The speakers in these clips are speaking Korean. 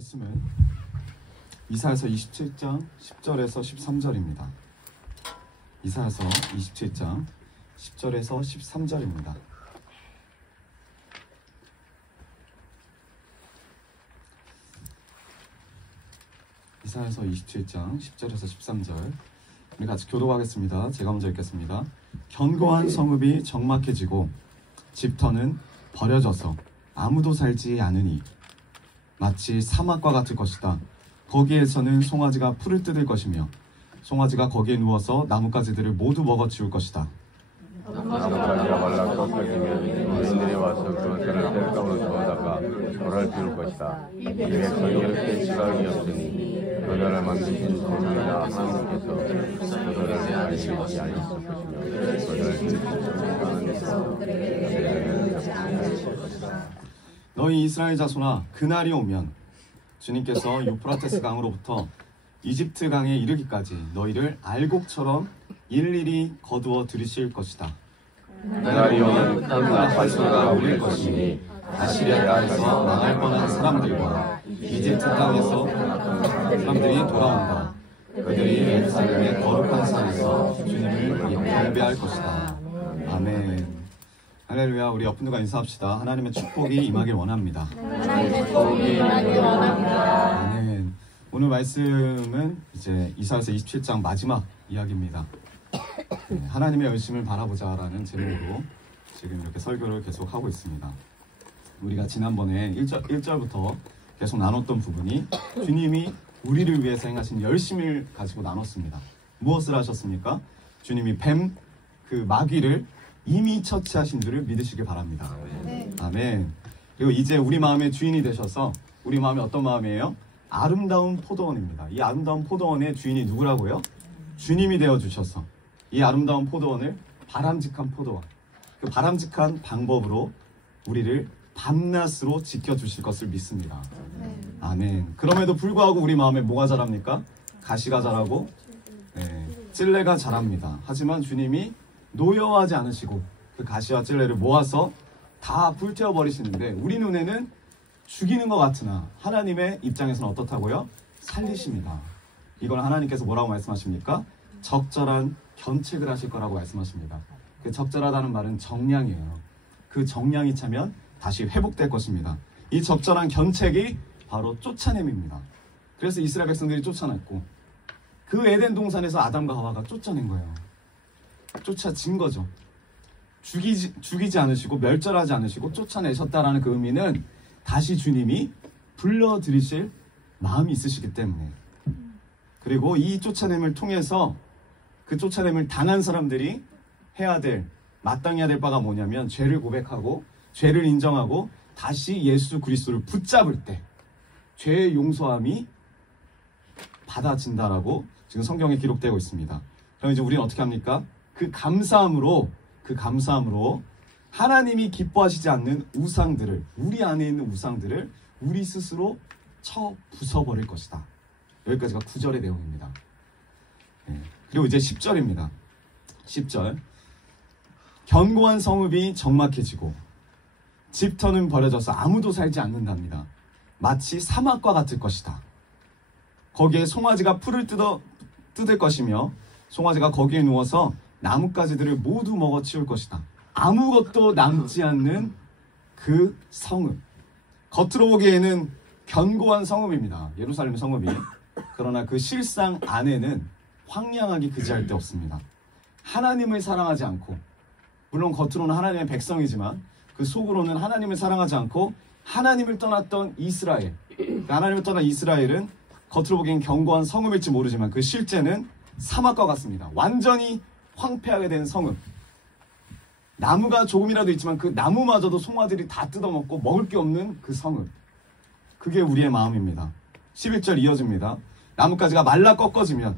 말씀은 이사야서 27장 10절에서 13절입니다. 이사야서 27장 10절에서 13절입니다. 이사야서 27장 10절에서 13절 우리 같이 교독하겠습니다. 제가 먼저 읽겠습니다. 견고한 성읍이 적막해지고 집터는 버려져서 아무도 살지 않으니 마치 사막과 같을 것이다. 거기에서는 송아지가 풀을 뜯을 것이며 송아지가 거기에 누워서 나뭇가지들을 모두 먹어치울 것이다. 나뭇가지가 말라 꺾어지면 인들이 와서 그것들을 뗄감으로 주워다가 돌을 피울 것이다. 이 백성이 지각이 없으니 그들을 만드신 소리가 하나님께서 그들을 알리지 않으실 것이며 너희 이스라엘 자손아, 그날이 오면 주님께서 유프라테스 강으로부터 이집트 강에 이르기까지 너희를 알곡처럼 일일이 거두어 들이실 것이다. 그날이 오면 땅과 활소가 울릴 것이니 아시리아 땅에서 망할 뻔한 사람들과 이집트 땅에서 사람들이 돌아온다. 그들이 예루살렘의 거룩한 산에서 주님을 경배할 것이다. 아멘. 할렐루야. 우리 옆 분들과 인사합시다. 하나님의 축복이 임하길 원합니다. 하나님의 축복이 임하길 원합니다. 아멘. 오늘 말씀은 이제 이사야서 27장 마지막 이야기입니다. 하나님의 열심을 바라보자라는 제목으로 지금 이렇게 설교를 계속 하고 있습니다. 우리가 지난번에 1절부터 계속 나눴던 부분이 주님이 우리를 위해서 행하신 열심을 가지고 나눴습니다. 무엇을 하셨습니까? 주님이 뱀, 그 마귀를 이미 처치하신 줄을 믿으시길 바랍니다. 아멘. 그리고 이제 우리 마음의 주인이 되셔서 우리 마음이 어떤 마음이에요? 아름다운 포도원입니다. 이 아름다운 포도원의 주인이 누구라고요? 주님이 되어주셔서 이 아름다운 포도원을 바람직한 포도원, 그 바람직한 방법으로 우리를 밤낮으로 지켜주실 것을 믿습니다. 아멘. 그럼에도 불구하고 우리 마음에 뭐가 자랍니까? 가시가 자라고 찔레가 자랍니다. 하지만 주님이 노여워하지 않으시고 그 가시와 찔레를 모아서 다 불태워버리시는데 우리 눈에는 죽이는 것 같으나 하나님의 입장에서는 어떻다고요? 살리십니다. 이걸 하나님께서 뭐라고 말씀하십니까? 적절한 견책을 하실 거라고 말씀하십니다. 그 적절하다는 말은 정량이에요. 그 정량이 차면 다시 회복될 것입니다. 이 적절한 견책이 바로 쫓아냄입니다. 그래서 이스라엘 백성들이 쫓아냈고 그 에덴 동산에서 아담과 하와가 쫓아낸 거예요. 쫓아진 거죠. 죽이지 않으시고 멸절하지 않으시고 쫓아내셨다라는 그 의미는 다시 주님이 불러들이실 마음이 있으시기 때문에, 그리고 이 쫓아냄을 통해서 그 쫓아냄을 당한 사람들이 해야 될, 마땅히 해야 될 바가 뭐냐면 죄를 고백하고 죄를 인정하고 다시 예수 그리스도를 붙잡을 때 죄의 용서함이 받아진다라고 지금 성경에 기록되고 있습니다. 그럼 이제 우리는 어떻게 합니까? 그 감사함으로 하나님이 기뻐하시지 않는 우상들을, 우리 안에 있는 우상들을 우리 스스로 쳐 부숴버릴 것이다. 여기까지가 9절의 내용입니다. 그리고 이제 10절입니다. 10절. 견고한 성읍이 적막해지고 집터는 버려져서 아무도 살지 않는답니다. 마치 사막과 같을 것이다. 거기에 송아지가 풀을 뜯을 것이며 송아지가 거기에 누워서 나뭇가지들을 모두 먹어치울 것이다. 아무것도 남지 않는 그 성읍. 겉으로 보기에는 견고한 성읍입니다. 예루살렘 성읍이. 그러나 그 실상 안에는 황량하기 그지할 데 없습니다. 하나님을 사랑하지 않고, 물론 겉으로는 하나님의 백성이지만 그 속으로는 하나님을 사랑하지 않고 하나님을 떠났던 이스라엘. 하나님을 떠난 이스라엘은 겉으로 보기엔 견고한 성읍일지 모르지만 그 실제는 사막과 같습니다. 완전히 황폐하게 된 성읍. 나무가 조금이라도 있지만 그 나무마저도 송아들이 다 뜯어먹고 먹을 게 없는 그 성읍. 그게 우리의 마음입니다. 11절 이어집니다. 나뭇가지가 말라 꺾어지면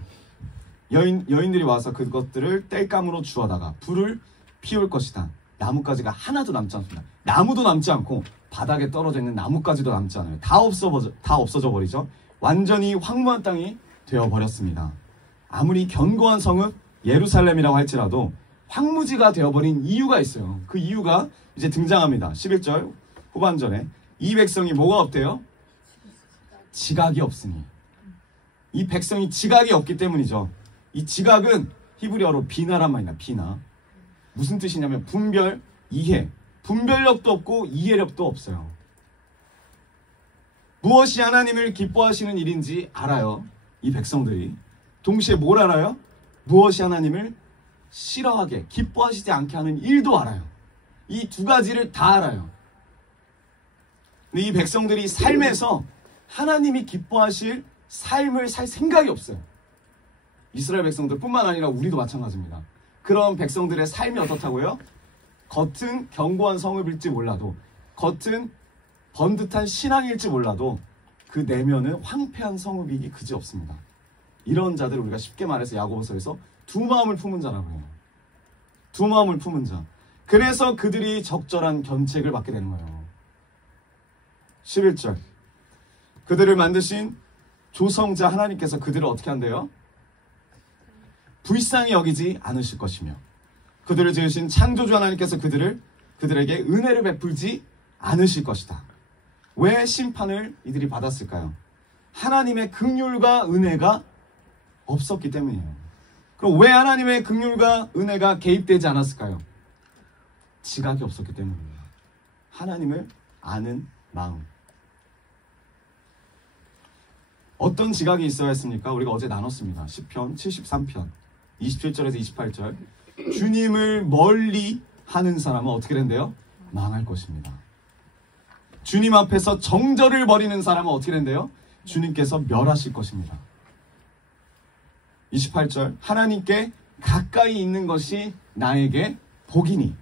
여인들이 와서 그것들을 땔감으로 주워다가 불을 피울 것이다. 나뭇가지가 하나도 남지 않습니다. 나무도 남지 않고 바닥에 떨어져 있는 나뭇가지도 남지 않아요. 다 없어져 버리죠. 완전히 황무한 땅이 되어버렸습니다. 아무리 견고한 성읍 예루살렘이라고 할지라도 황무지가 되어버린 이유가 있어요. 그 이유가 이제 등장합니다. 11절 후반전에 이 백성이 뭐가 없대요? 지각이 없으니. 이 백성이 지각이 없기 때문이죠. 이 지각은 히브리어로 비나란 말이다. 비나. 무슨 뜻이냐면 분별, 이해. 분별력도 없고 이해력도 없어요. 무엇이 하나님을 기뻐하시는 일인지 알아요. 이 백성들이. 동시에 뭘 알아요? 무엇이 하나님을 싫어하게, 기뻐하시지 않게 하는 일도 알아요. 이 두 가지를 다 알아요. 근데 이 백성들이 삶에서 하나님이 기뻐하실 삶을 살 생각이 없어요. 이스라엘 백성들 뿐만 아니라 우리도 마찬가지입니다. 그런 백성들의 삶이 어떻다고요? 겉은 견고한 성읍일지 몰라도, 겉은 번듯한 신앙일지 몰라도 그 내면은 황폐한 성읍이 그지 없습니다. 이런 자들을 우리가 쉽게 말해서 야고보서에서 두 마음을 품은 자라고 해요. 두 마음을 품은 자. 그래서 그들이 적절한 견책을 받게 되는 거예요. 11절. 그들을 만드신 조성자 하나님께서 그들을 어떻게 한대요? 불쌍히 여기지 않으실 것이며, 그들을 지으신 창조주 하나님께서 그들에게 은혜를 베풀지 않으실 것이다. 왜 심판을 이들이 받았을까요? 하나님의 긍휼과 은혜가 없었기 때문이에요. 그럼 왜 하나님의 긍휼과 은혜가 개입되지 않았을까요? 지각이 없었기 때문입니다. 하나님을 아는 마음. 어떤 지각이 있어야 했습니까? 우리가 어제 나눴습니다. 시편 73편 27절에서 28절. 주님을 멀리 하는 사람은 어떻게 된대요? 망할 것입니다. 주님 앞에서 정절을 벌이는 사람은 어떻게 된대요? 주님께서 멸하실 것입니다. 28절. 하나님께 가까이 있는 것이 나에게 복이니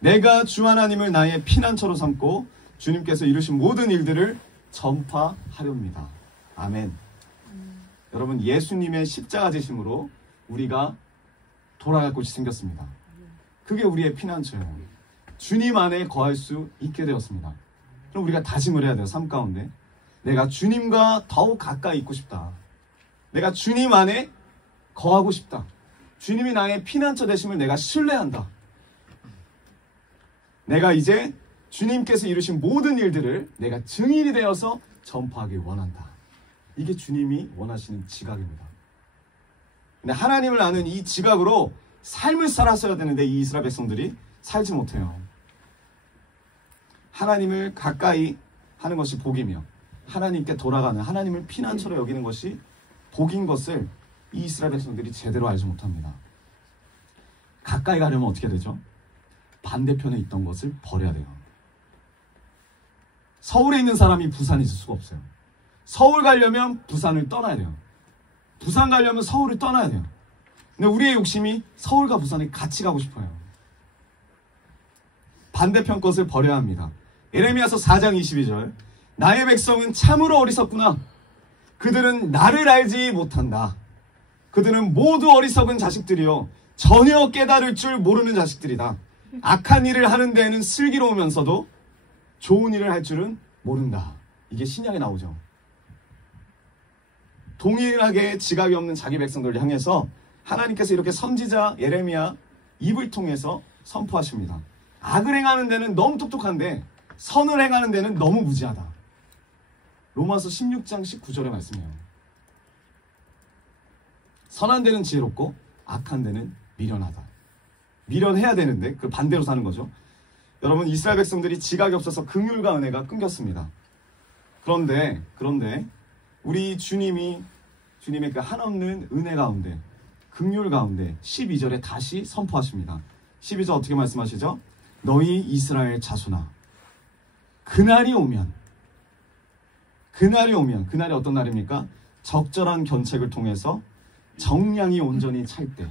내가 주 하나님을 나의 피난처로 삼고 주님께서 이루신 모든 일들을 전파하렵니다. 아멘. 여러분, 예수님의 십자가 지심으로 우리가 돌아갈 곳이 생겼습니다. 그게 우리의 피난처예요. 주님 안에 거할 수 있게 되었습니다. 그럼 우리가 다짐을 해야 돼요. 삶 가운데 내가 주님과 더욱 가까이 있고 싶다. 내가 주님 안에 거하고 싶다. 주님이 나의 피난처 되심을 내가 신뢰한다. 내가 이제 주님께서 이루신 모든 일들을 내가 증인이 되어서 전파하길 원한다. 이게 주님이 원하시는 지각입니다. 근데 하나님을 아는 이 지각으로 삶을 살았어야 되는데 이 이스라엘 백성들이 살지 못해요. 하나님을 가까이 하는 것이 복이며 하나님께 돌아가는, 하나님을 피난처로 여기는 것이 복인 것을 이 이스라엘 백성들이 제대로 알지 못합니다. 가까이 가려면 어떻게 되죠? 반대편에 있던 것을 버려야 돼요. 서울에 있는 사람이 부산에 있을 수가 없어요. 서울 가려면 부산을 떠나야 돼요. 부산 가려면 서울을 떠나야 돼요. 근데 우리의 욕심이 서울과 부산에 같이 가고 싶어요. 반대편 것을 버려야 합니다. 예레미야서 4장 22절. 나의 백성은 참으로 어리석구나. 그들은 나를 알지 못한다. 그들은 모두 어리석은 자식들이요 전혀 깨달을 줄 모르는 자식들이다. 악한 일을 하는 데에는 슬기로우면서도 좋은 일을 할 줄은 모른다. 이게 신약에 나오죠. 동일하게 지각이 없는 자기 백성들을 향해서 하나님께서 이렇게 선지자 예레미야 입을 통해서 선포하십니다. 악을 행하는 데는 너무 똑똑한데 선을 행하는 데는 너무 무지하다. 로마서 16장 19절의 말씀이에요. 선한 데는 지혜롭고 악한 데는 미련하다. 미련해야 되는데 그 반대로 사는 거죠. 여러분, 이스라엘 백성들이 지각이 없어서 긍휼과 은혜가 끊겼습니다. 그런데 우리 주님의 그 한없는 은혜 가운데, 긍휼 가운데 12절에 다시 선포하십니다. 12절 어떻게 말씀하시죠? 너희 이스라엘 자손아, 그날이 오면, 그날이 어떤 날입니까? 적절한 견책을 통해서 정량이 온전히 찰 때,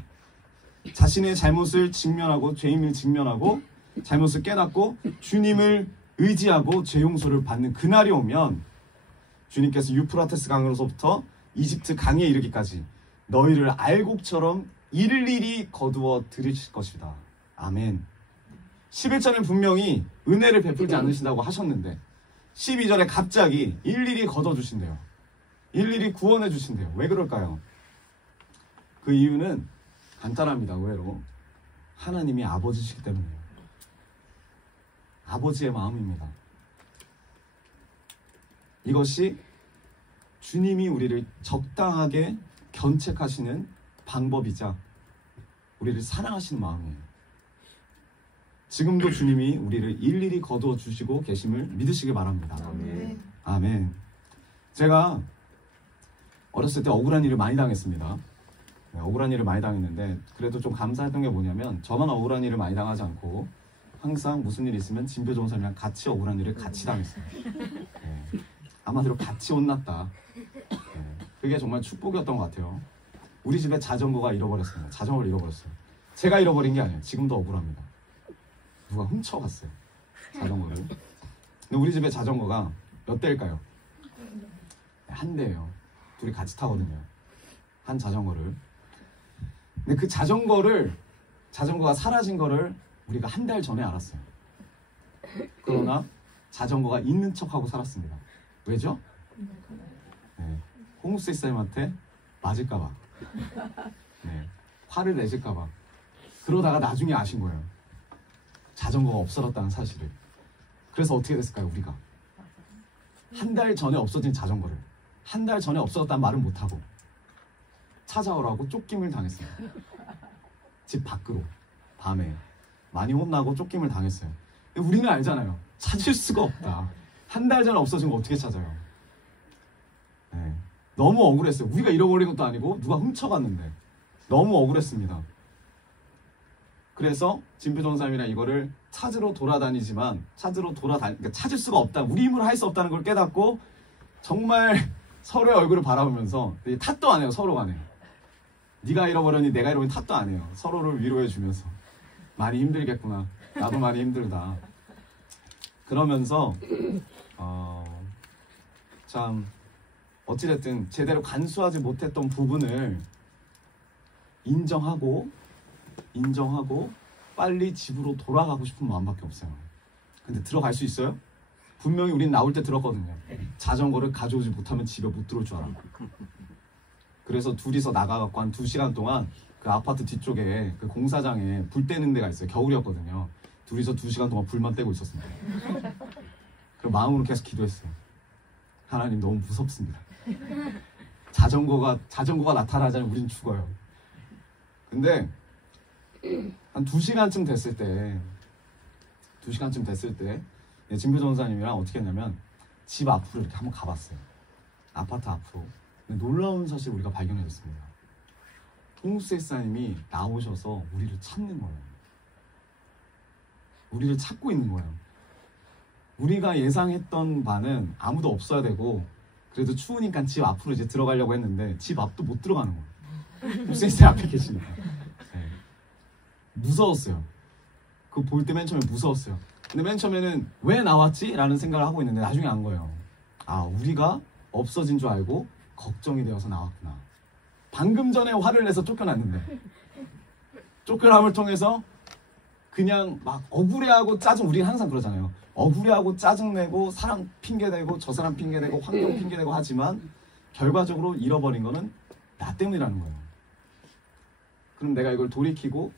자신의 잘못을 직면하고, 죄임을 직면하고, 잘못을 깨닫고 주님을 의지하고 죄 용서를 받는 그날이 오면 주님께서 유프라테스 강으로서부터 이집트 강에 이르기까지 너희를 알곡처럼 일일이 거두어 들이실 것이다. 아멘. 11절은 분명히 은혜를 베풀지 않으신다고 하셨는데 12절에 갑자기 일일이 걷어주신대요. 일일이 구원해 주신대요. 왜 그럴까요? 그 이유는 간단합니다. 의외로 하나님이 아버지시기 때문이에요. 아버지의 마음입니다. 이것이 주님이 우리를 적당하게 견책하시는 방법이자 우리를 사랑하시는 마음이에요. 지금도 주님이 우리를 일일이 거두어 주시고 계심을 믿으시길 바랍니다. 아멘. 아멘. 제가 어렸을 때 억울한 일을 많이 당했습니다. 네, 억울한 일을 많이 당했는데 그래도 좀 감사했던 게 뭐냐면 저만 억울한 일을 많이 당하지 않고 항상 무슨 일이 있으면 진표종 사람이랑 같이 억울한 일을 같이 당했어요. 네, 아마도 같이 혼났다. 네, 그게 정말 축복이었던 것 같아요. 우리 집에 자전거가 잃어버렸습니다. 자전거를 잃어버렸어요. 제가 잃어버린 게 아니에요. 지금도 억울합니다. 누가 훔쳐갔어요. 자전거를. 근데 우리 집에 자전거가 몇 대일까요? 한 대예요. 둘이 같이 타거든요. 한 자전거를. 근데 그 자전거가 사라진 거를 우리가 한 달 전에 알았어요. 그러나 자전거가 있는 척하고 살았습니다. 왜죠? 네, 홍수의 쌤한테 맞을까봐. 네, 화를 내실까봐. 그러다가 나중에 아신 거예요. 자전거가 없어졌다는 사실을. 그래서 어떻게 됐을까요, 우리가? 한 달 전에 없어진 자전거를 한 달 전에 없어졌다는 말은 못하고 찾아오라고 쫓김을 당했어요. 집 밖으로 밤에 많이 혼나고 쫓김을 당했어요. 근데 우리는 알잖아요. 찾을 수가 없다. 한 달 전에 없어진 거 어떻게 찾아요? 네, 너무 억울했어요. 우리가 잃어버린 것도 아니고 누가 훔쳐갔는데 너무 억울했습니다. 그래서 진표전사님이랑 이거를 찾으러 돌아다니지만 그러니까 찾을 수가 없다. 우리 힘으로 할 수 없다는 걸 깨닫고 정말 서로의 얼굴을 바라보면서 탓도 안 해요. 서로 간에. 네가 잃어버렸니 내가 잃어버렸니 탓도 안 해요. 서로를 위로해 주면서 많이 힘들겠구나. 나도 많이 힘들다. 그러면서 참 어찌됐든 제대로 간수하지 못했던 부분을 인정하고 빨리 집으로 돌아가고 싶은 마음밖에 없어요. 근데 들어갈 수 있어요? 분명히 우린 나올 때 들었거든요. 자전거를 가져오지 못하면 집에 못 들어올 줄 알아. 그래서 둘이서 나가갖고 한 2시간 동안 그 아파트 뒤쪽에 그 공사장에 불 떼는 데가 있어요. 겨울이었거든요. 둘이서 2시간 동안 불만 떼고 있었습니다. 그 마음으로 계속 기도했어요. 하나님 너무 무섭습니다. 자전거가 나타나자면 우린 죽어요. 근데 한 2시간쯤 됐을 때 진표 전사님이랑 어떻게 했냐면 집 앞으로 이렇게 한번 가봤어요. 아파트 앞으로. 근데 놀라운 사실 우리가 발견해줬습니다. 홍수의사님이 나오셔서 우리를 찾는 거예요. 우리를 찾고 있는 거예요. 우리가 예상했던 바는 아무도 없어야 되고 그래도 추우니까 집 앞으로 이제 들어가려고 했는데 집 앞도 못 들어가는 거예요. 홍수의사 앞에 계시니까. 네. 무서웠어요. 그거 볼 때 맨 처음에 무서웠어요. 근데 맨 처음에는 왜 나왔지? 라는 생각을 하고 있는데 나중에 안 거예요. 아, 우리가 없어진 줄 알고 걱정이 되어서 나왔구나. 방금 전에 화를 내서 쫓겨났는데 쫓겨남을 통해서 그냥 막 억울해하고 짜증, 우리가 항상 그러잖아요. 억울해하고 짜증내고 사람 핑계대고 저 사람 핑계대고 환경 핑계대고 하지만 결과적으로 잃어버린 거는 나 때문이라는 거예요. 그럼 내가 이걸 돌이키고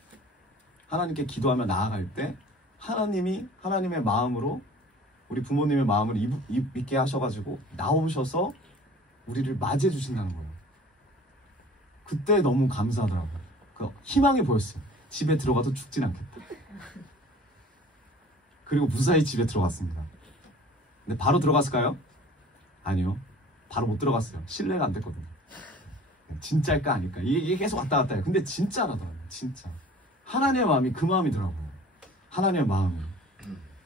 하나님께 기도하며 나아갈 때 하나님의 마음으로 우리 부모님의 마음을 있게 하셔가지고 나오셔서 우리를 맞이해 주신다는 거예요. 그때 너무 감사하더라고요. 그 희망이 보였어요. 집에 들어가도 죽진 않겠다. 그리고 무사히 집에 들어갔습니다. 근데 바로 들어갔을까요? 아니요. 바로 못 들어갔어요. 신뢰가 안 됐거든요. 진짜일까 아닐까? 이게 계속 왔다 갔다 해요. 근데 진짜라더라고요. 진짜. 하나님의 마음이 그 마음이더라고요. 하나님의 마음이.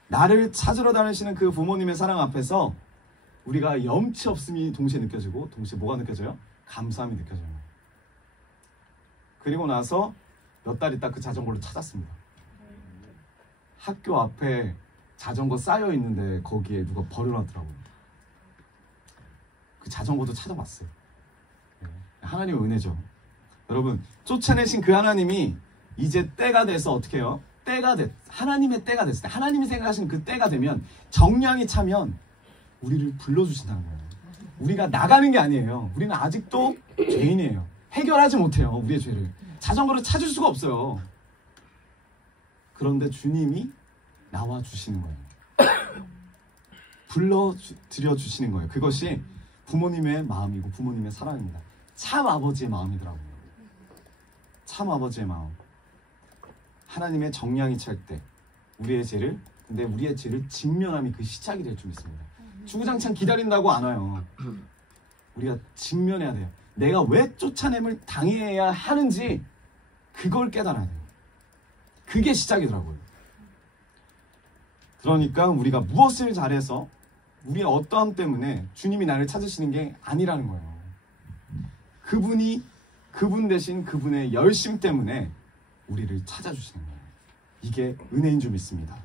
나를 찾으러 다니시는 그 부모님의 사랑 앞에서 우리가 염치 없음이 동시에 느껴지고 동시에 뭐가 느껴져요? 감사함이 느껴져요. 그리고 나서 몇 달 있다 그 자전거를 찾았습니다. 학교 앞에 자전거 쌓여 있는데 거기에 누가 버려놨더라고요. 그 자전거도 찾아봤어요. 하나님의 은혜죠. 여러분, 쫓아내신 그 하나님이 이제 때가 돼서 어떻게 해요? 하나님의 때가 됐을 때, 하나님이 생각하시는 그 때가 되면, 정량이 차면 우리를 불러주신다는 거예요. 우리가 나가는 게 아니에요. 우리는 아직도 죄인이에요. 해결하지 못해요, 우리의 죄를. 자전거를 찾을 수가 없어요. 그런데 주님이 나와 주시는 거예요. 불러드려 주시는 거예요. 그것이 부모님의 마음이고 부모님의 사랑입니다. 참 아버지의 마음이더라고요. 참 아버지의 마음. 하나님의 정량이 찰 때 우리의 죄를 직면함이 그 시작이 될 줄 믿습니다. 주구장창 기다린다고 안 와요. 우리가 직면해야 돼요. 내가 왜 쫓아냄을 당해야 하는지 그걸 깨달아야 돼요. 그게 시작이더라고요. 그러니까 우리가 무엇을 잘해서 우리의 어떠함 때문에 주님이 나를 찾으시는 게 아니라는 거예요. 그분 대신 그분의 열심 때문에 우리를 찾아주시는 거예요. 이게 은혜인 줄 믿습니다.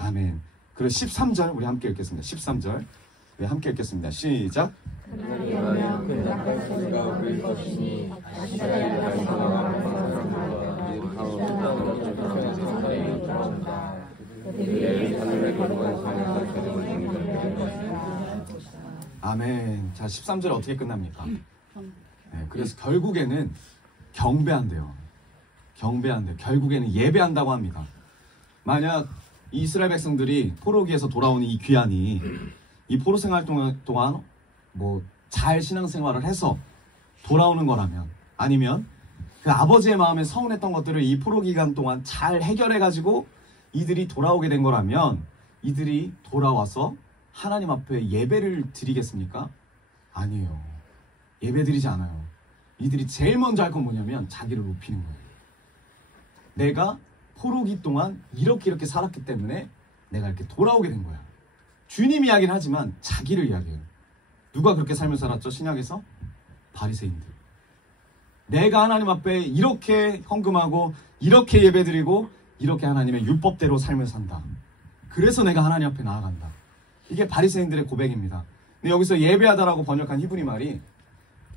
아멘. 그리고 13절 우리 함께 읽겠습니다. 13절 우리 함께 읽겠습니다. 시작. 아멘. 자, 13절 어떻게 끝납니까? 네, 그래서 결국에는 경배한대요. 결국에는 예배한다고 합니다. 만약 이스라엘 백성들이 포로기에서 돌아오는 이 귀환이 이 포로 생활 동안 뭐 잘 신앙생활을 해서 돌아오는 거라면, 아니면 그 아버지의 마음에 서운했던 것들을 이 포로 기간 동안 잘 해결해가지고 이들이 돌아오게 된 거라면 이들이 돌아와서 하나님 앞에 예배를 드리겠습니까? 아니에요. 예배 드리지 않아요. 이들이 제일 먼저 할 건 뭐냐면 자기를 높이는 거예요. 내가 포로기 동안 이렇게 살았기 때문에 내가 이렇게 돌아오게 된 거야. 주님 이야기는 하지만 자기를 이야기해요. 누가 그렇게 삶을 살았죠? 신약에서? 바리새인들. 내가 하나님 앞에 이렇게 헌금하고 이렇게 예배드리고 이렇게 하나님의 율법대로 삶을 산다. 그래서 내가 하나님 앞에 나아간다. 이게 바리새인들의 고백입니다. 근데 여기서 예배하다라고 번역한 히브리 말이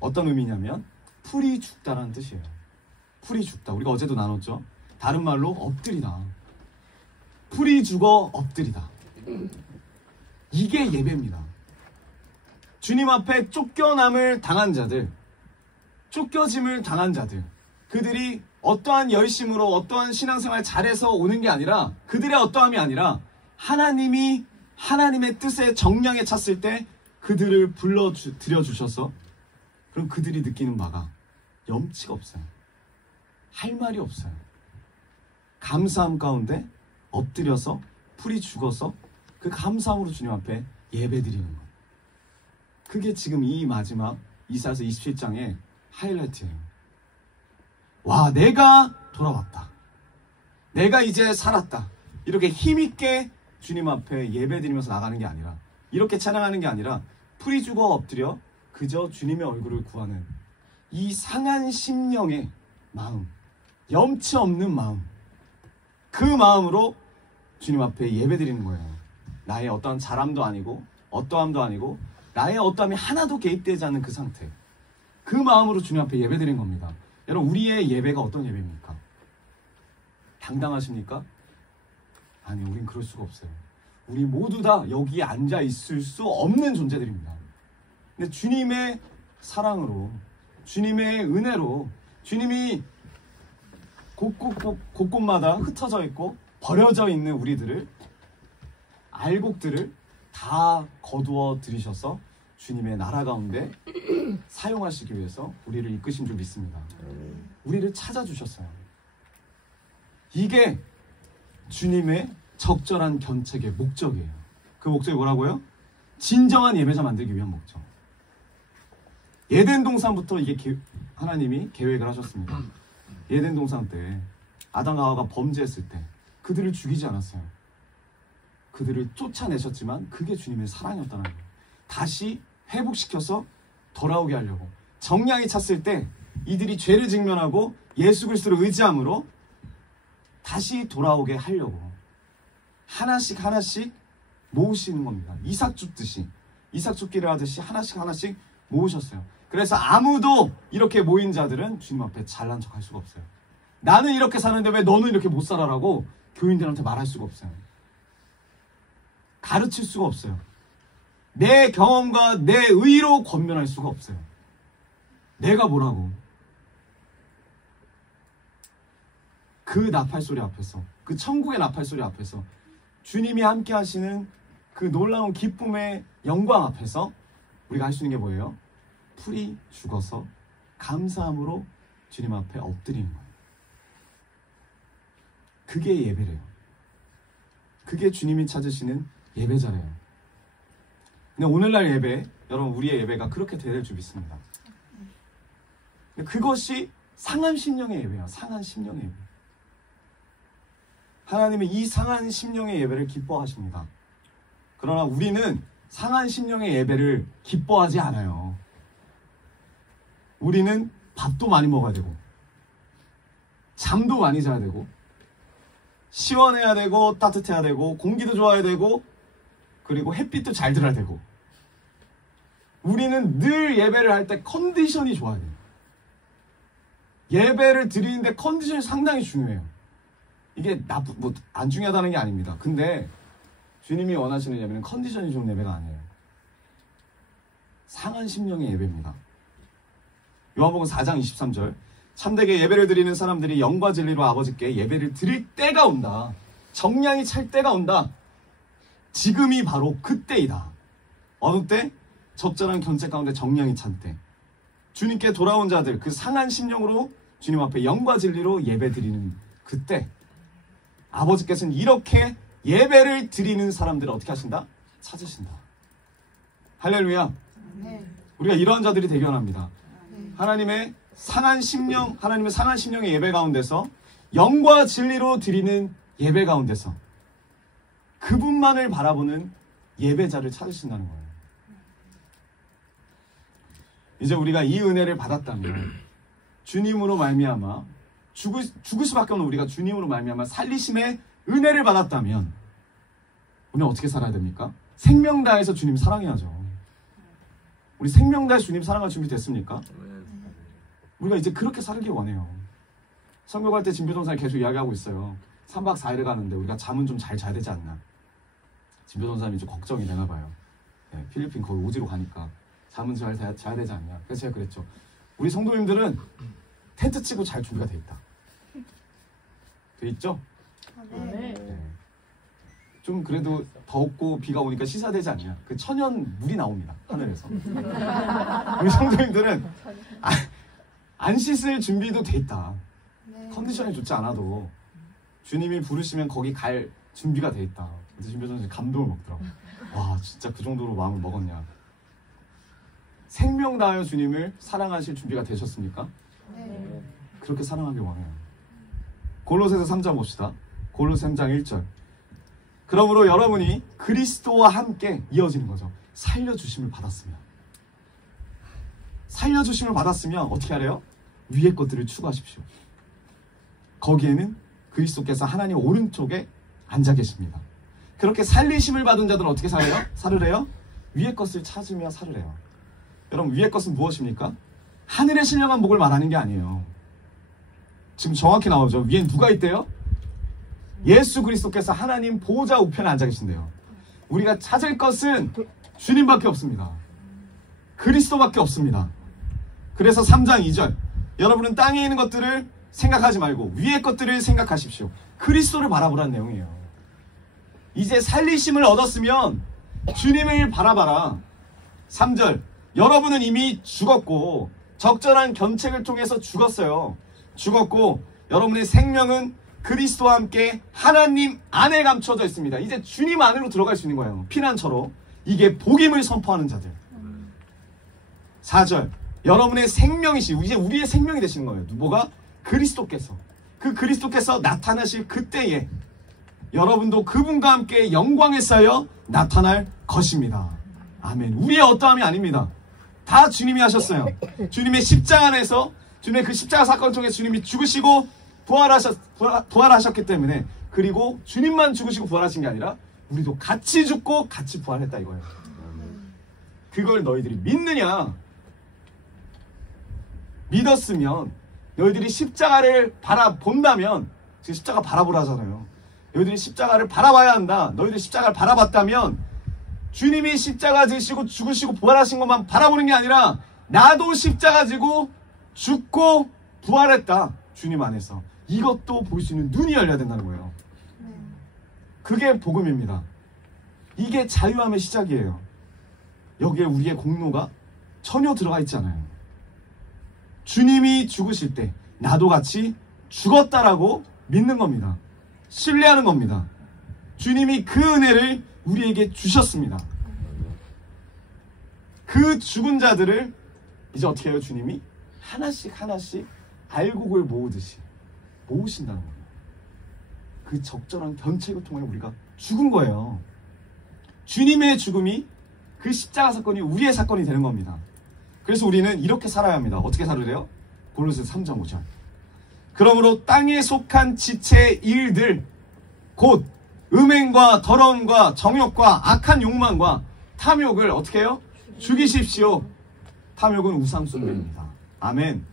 어떤 의미냐면 풀이 죽다라는 뜻이에요. 풀이 죽다. 우리가 어제도 나눴죠. 다른 말로 엎드리다. 풀이 죽어 엎드리다. 이게 예배입니다. 주님 앞에 쫓겨남을 당한 자들, 쫓겨짐을 당한 자들, 그들이 어떠한 열심으로 어떠한 신앙생활 잘해서 오는 게 아니라, 그들의 어떠함이 아니라 하나님이 하나님의 뜻에 정량에 찼을 때 그들을 드려주셔서 그럼 그들이 느끼는 바가 염치가 없어요. 할 말이 없어요. 감사함 가운데 엎드려서 풀이 죽어서 그 감사함으로 주님 앞에 예배드리는 것. 그게 지금 이 마지막 이사야서 27장의 하이라이트예요. 와, 내가 돌아왔다. 내가 이제 살았다. 이렇게 힘있게 주님 앞에 예배드리면서 나가는 게 아니라, 이렇게 찬양하는 게 아니라 풀이 죽어 엎드려 그저 주님의 얼굴을 구하는 이 상한 심령의 마음, 염치 없는 마음, 그 마음으로 주님 앞에 예배드리는 거예요. 나의 어떠한 자람도 아니고 어떠함도 아니고 나의 어떠함이 하나도 개입되지 않는 그 상태, 그 마음으로 주님 앞에 예배드리는 겁니다. 여러분, 우리의 예배가 어떤 예배입니까? 당당하십니까? 아니, 우린 그럴 수가 없어요. 우리 모두 다 여기에 앉아 있을 수 없는 존재들입니다. 근데 주님의 사랑으로, 주님의 은혜로, 주님이 곳곳마다 흩어져 있고 버려져 있는 우리들을, 알곡들을 다 거두어 들이셔서 주님의 나라 가운데 사용하시기 위해서 우리를 이끄신 줄 믿습니다. 우리를 찾아주셨어요. 이게 주님의 적절한 견책의 목적이에요. 그 목적이 뭐라고요? 진정한 예배자 만들기 위한 목적. 예덴 동산부터 이게 하나님이 계획을 하셨습니다. 예덴 동산 때 아담과 하와가 범죄했을 때 그들을 죽이지 않았어요. 그들을 쫓아내셨지만 그게 주님의 사랑이었다는 거예요. 다시 회복시켜서 돌아오게 하려고, 정량이 찼을 때 이들이 죄를 직면하고 예수 그리스도를 의지함으로 다시 돌아오게 하려고 하나씩 하나씩 모으시는 겁니다. 이삭 줍듯이, 이삭 줍기를 하듯이 하나씩 모으셨어요. 그래서 아무도 이렇게 모인 자들은 주님 앞에 잘난 척할 수가 없어요. 나는 이렇게 사는데 왜 너는 이렇게 못 살아라고 교인들한테 말할 수가 없어요. 가르칠 수가 없어요. 내 경험과 내 의로 권면할 수가 없어요. 내가 뭐라고. 그 나팔소리 앞에서, 그 천국의 나팔소리 앞에서, 주님이 함께 하시는 그 놀라운 기쁨의 영광 앞에서 우리가 할 수 있는 게 뭐예요? 풀이 죽어서 감사함으로 주님 앞에 엎드리는 거예요. 그게 예배래요. 그게 주님이 찾으시는 예배자래요. 근데 오늘날 예배, 여러분 우리의 예배가 그렇게 될 줄 믿습니다. 그것이 상한 심령의 예배야. 상한 심령의 예배. 하나님은 이 상한 심령의 예배를 기뻐하십니다. 그러나 우리는 상한 심령의 예배를 기뻐하지 않아요. 우리는 밥도 많이 먹어야 되고 잠도 많이 자야 되고 시원해야 되고 따뜻해야 되고 공기도 좋아야 되고 그리고 햇빛도 잘 들어야 되고 우리는 늘 예배를 할 때 컨디션이 좋아야 돼요. 예배를 드리는데 컨디션이 상당히 중요해요. 이게 안 중요하다는 게 아닙니다. 근데 주님이 원하시는 예배는 컨디션이 좋은 예배가 아니에요. 상한 심령의 예배입니다. 요한복음 4장 23절 참되게 예배를 드리는 사람들이 영과 진리로 아버지께 예배를 드릴 때가 온다. 정량이 찰 때가 온다. 지금이 바로 그때이다. 어느 때? 적절한 견책 가운데 정량이 찬 때. 주님께 돌아온 자들 그 상한 심령으로 주님 앞에 영과 진리로 예배 드리는 그때 아버지께서는 이렇게 예배를 드리는 사람들을 어떻게 하신다? 찾으신다. 할렐루야. 우리가 이러한 자들이 되기 원합니다. 하나님의 상한 심령의 예배 가운데서 영과 진리로 드리는 예배 가운데서 그분만을 바라보는 예배자를 찾으신다는 거예요. 이제 우리가 이 은혜를 받았다면 주님으로 말미암아 죽을 수밖에 없는 우리가 주님으로 말미암아 살리심의 은혜를 받았다면 우리는 어떻게 살아야 됩니까? 생명 다해서 주님 사랑해야죠. 우리 생명 다해 주님 사랑할 준비 됐습니까? 우리가 이제 그렇게 살기 원해요. 선교갈 때 진표전사님 계속 이야기하고 있어요. 3박 4일을 가는데 우리가 잠은 좀 잘 자야 되지 않나. 진표전사님이 좀 걱정이 되나 봐요. 네, 필리핀 거기 오지로 가니까 잠은 잘 자야 되지 않냐. 그래서 제가 그랬죠. 우리 성도님들은 텐트 치고 잘 준비가 돼 있다. 돼 있죠? 네. 네. 좀 그래도 덥고 비가 오니까 시사되지 않냐. 그 천연 물이 나옵니다. 하늘에서. 우리 성도님들은 안 씻을 준비도 돼 있다. 컨디션이 좋지 않아도 주님이 부르시면 거기 갈 준비가 돼 있다. 그래서 진표전사님 감동을 먹더라고요. 와 진짜 그 정도로 마음을 먹었냐. 생명 다하여 주님을 사랑하실 준비가 되셨습니까? 네. 그렇게 사랑하길 원해요. 골로새서 3장 봅시다. 골로새 3장 1절. 그러므로 여러분이 그리스도와 함께 이어지는 거죠. 살려주심을 받았으면 어떻게 하래요? 위의 것들을 추구하십시오. 거기에는 그리스도께서 하나님 오른쪽에 앉아 계십니다. 그렇게 살리심을 받은 자들은 어떻게 살으래요? 위의 것을 찾으며 살으래요. 여러분 위의 것은 무엇입니까? 하늘의 신령한 복을 말하는 게 아니에요. 지금 정확히 나오죠. 위엔 누가 있대요? 예수 그리스도께서 하나님 보좌 우편에 앉아 계신대요. 우리가 찾을 것은 주님밖에 없습니다. 그리스도밖에 없습니다. 그래서 3장 2절 여러분은 땅에 있는 것들을 생각하지 말고 위의 것들을 생각하십시오. 그리스도를 바라보라는 내용이에요. 이제 살리심을 얻었으면 주님을 바라봐라. 3절 여러분은 이미 죽었고 적절한 견책을 통해서 죽었어요. 죽었고 여러분의 생명은 그리스도와 함께 하나님 안에 감춰져 있습니다. 이제 주님 안으로 들어갈 수 있는 거예요. 피난처로. 이게 복임을 선포하는 자들. 4절 여러분의 생명이시 이제 우리의 생명이 되시는 거예요. 뭐가? 그리스도께서. 그 그리스도께서 나타나실 그때에 여러분도 그분과 함께 영광에 쌓여 나타날 것입니다. 아멘. 우리의 어떠함이 아닙니다. 다 주님이 하셨어요. 주님의 십자가 안에서 주님의 그 십자가 사건 통해 주님이 죽으시고 부활하셨기 때문에 그리고 주님만 죽으시고 부활하신 게 아니라 우리도 같이 죽고 같이 부활했다 이거예요. 그걸 너희들이 믿느냐? 믿었으면 너희들이 십자가를 바라본다면 지금 십자가 바라보라잖아요. 너희들이 십자가를 바라봐야 한다. 너희들이 십자가를 바라봤다면 주님이 십자가 지시고 죽으시고 부활하신 것만 바라보는 게 아니라 나도 십자가 지고 죽고 부활했다. 주님 안에서. 이것도 볼 수 있는 눈이 열려야 된다는 거예요. 그게 복음입니다. 이게 자유함의 시작이에요. 여기에 우리의 공로가 전혀 들어가 있지 않아요. 주님이 죽으실 때 나도 같이 죽었다라고 믿는 겁니다. 신뢰하는 겁니다. 주님이 그 은혜를 우리에게 주셨습니다. 그 죽은 자들을 이제 어떻게 해요? 주님이 하나씩 하나씩 알곡을 모으듯이 모으신다는 거예요. 그 적절한 견책을 통해 우리가 죽은 거예요. 주님의 죽음이 그 십자가 사건이 우리의 사건이 되는 겁니다. 그래서 우리는 이렇게 살아야 합니다. 어떻게 살으래요? 골로새서 3장 5절. 그러므로 땅에 속한 지체의 일들 곧 음행과 더러움과 정욕과 악한 욕망과 탐욕을 어떻게 해요? 죽이십시오. 탐욕은 우상숭배입니다. 아멘.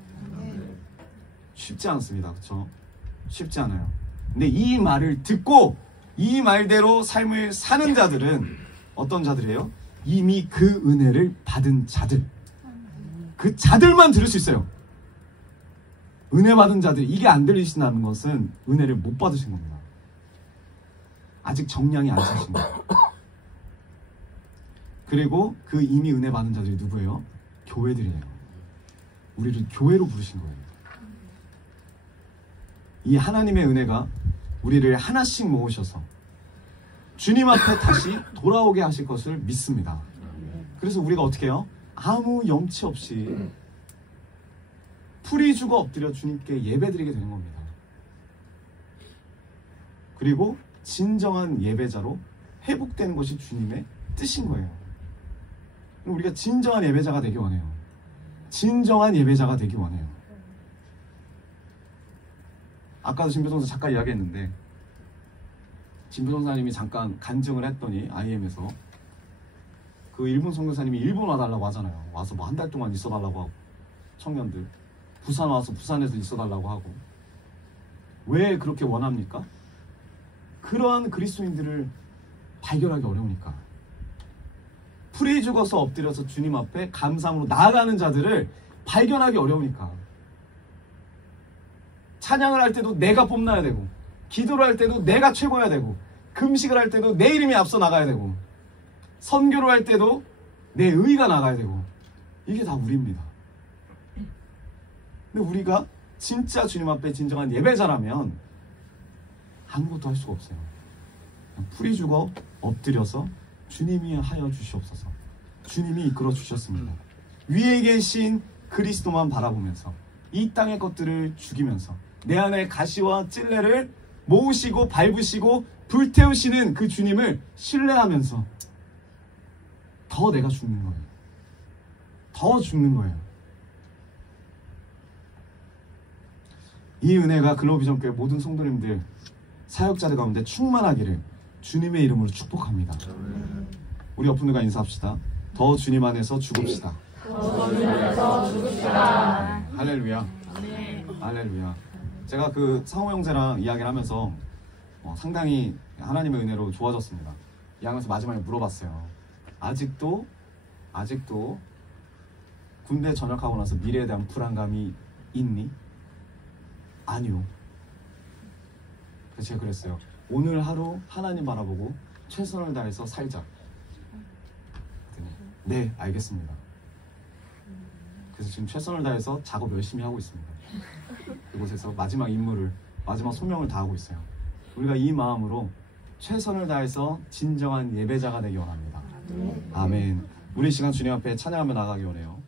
쉽지 않습니다. 그렇죠? 쉽지 않아요. 근데 이 말을 듣고 이 말대로 삶을 사는 자들은 어떤 자들이에요? 이미 그 은혜를 받은 자들. 그 자들만 들을 수 있어요. 은혜 받은 자들, 이게 안 들리신다는 것은 은혜를 못 받으신 겁니다. 아직 정량이 안 차신 거예요. 그리고 그 이미 은혜 받은 자들이 누구예요? 교회들이에요. 우리를 교회로 부르신 거예요. 이 하나님의 은혜가 우리를 하나씩 모으셔서 주님 앞에 다시 돌아오게 하실 것을 믿습니다. 그래서 우리가 어떻게 해요? 아무 염치 없이 풀이 죽어 엎드려 주님께 예배드리게 되는 겁니다. 그리고 진정한 예배자로 회복되는 것이 주님의 뜻인 거예요. 우리가 진정한 예배자가 되기 원해요. 진정한 예배자가 되기 원해요. 아까도 진표성사 잠깐 이야기했는데 진표성사님이 잠깐 간증을 했더니 IM에서 그 일본 선교사님이 일본 와달라고 하잖아요. 와서 뭐 한 달 동안 있어달라고 하고 청년들 부산 와서 부산에서 있어달라고 하고 왜 그렇게 원합니까? 그러한 그리스도인들을 발견하기 어려우니까 풀이 죽어서 엎드려서 주님 앞에 감사함으로 나아가는 자들을 발견하기 어려우니까 찬양을 할 때도 내가 뽐나야 되고 기도를 할 때도 내가 최고여야 되고 금식을 할 때도 내 이름이 앞서 나가야 되고 선교를 할 때도 내 의가 나가야 되고 이게 다 우리입니다. 근데 우리가 진짜 주님 앞에 진정한 예배자라면 아무것도 할 수가 없어요. 그냥 풀이 죽어 엎드려서 주님이 하여 주시옵소서. 주님이 이끌어 주셨습니다. 위에 계신 그리스도만 바라보면서 이 땅의 것들을 죽이면서 내 안에 가시와 찔레를 모으시고 밟으시고 불태우시는 그 주님을 신뢰하면서 더 내가 죽는 거예요. 더 죽는 거예요. 이 은혜가 글로비전교회 모든 성도님들 사역자들 가운데 충만하기를 주님의 이름으로 축복합니다. 우리 옆 분들과 인사합시다. 더 주님 안에서 죽읍시다. 더 주님 안에서 죽읍시다. 할렐루야. 할렐루야. 제가 그 상호 형제랑 이야기를 하면서 상당히 하나님의 은혜로 좋아졌습니다. 이야기하면서 마지막에 물어봤어요. 아직도 군대 전역하고 나서 미래에 대한 불안감이 있니? 아니요. 그래서 제가 그랬어요. 오늘 하루 하나님 바라보고 최선을 다해서 살자. 네, 알겠습니다. 그래서 지금 최선을 다해서 작업 열심히 하고 있습니다. 이곳에서 마지막 임무를, 마지막 소명을 다하고 있어요. 우리가 이 마음으로 최선을 다해서 진정한 예배자가 되기 원합니다. 아멘. 우리 시간 주님 앞에 찬양하며 나가기 원해요.